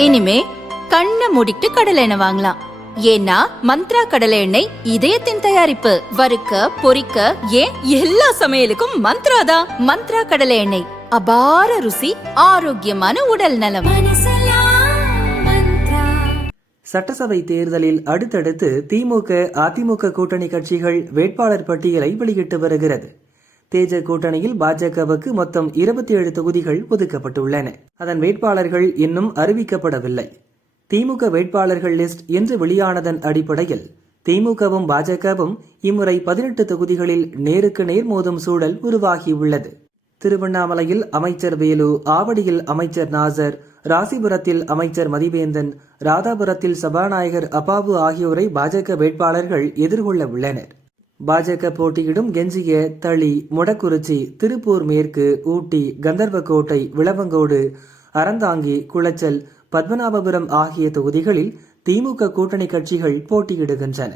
இனிமே கண்ணை மூடிட்டு கடலை எண்ணெய் வாங்கலாம். ஏன்னா மந்த்ரா கடலை எண்ணெய் இதயத்தின் தயாரிப்பு. வறுக்க பொரிக்க ஏன் எல்லா சமையலுக்கும் மந்த்ரா தான். மந்த்ரா கடலை எண்ணெய், அபார ருசி, ஆரோக்கியமான உடல் நலம். சட்டசபை தேர்தலில் அடுத்தடுத்து திமுக, அதிமுக கூட்டணி கட்சிகள் வேட்பாளர் பட்டியலை வெளியிட்டு வருகிறது. தேஜ கூட்டணியில் பாஜகவுக்கு மொத்தம் 27 தொகுதிகள் ஒதுக்கப்பட்டுள்ளன. அதன் வேட்பாளர்கள் இன்னும் அறிவிக்கப்படவில்லை. திமுக வேட்பாளர்கள் லிஸ்ட் இன்று வெளியானதன் அடிப்படையில் திமுகவும் பாஜகவும் இம்முறை 18 தொகுதிகளில் நேருக்கு நேர் மோதும் சூழல் உருவாகியுள்ளது. திருவண்ணாமலையில் அமைச்சர் வேலு, ஆவடியில் அமைச்சர் நாசர், ராசிபுரத்தில் அமைச்சர் மதிவேந்தன், ராதாபுரத்தில் சபாநாயகர் அப்பாவு ஆகியோரை பாஜக வேட்பாளர்கள் எதிர்கொள்ள உள்ளனர். பாஜக போட்டியிடும் எஞ்சிய தளி, மொடக்குறிச்சி, திருப்பூர் மேற்கு, ஊட்டி, கந்தர்வக்கோட்டை, விளவங்கோடு, அறந்தாங்கி, குளச்சல், பத்மநாபபுரம் ஆகிய தொகுதிகளில் திமுக கூட்டணி கட்சிகள் போட்டியிடுகின்றன.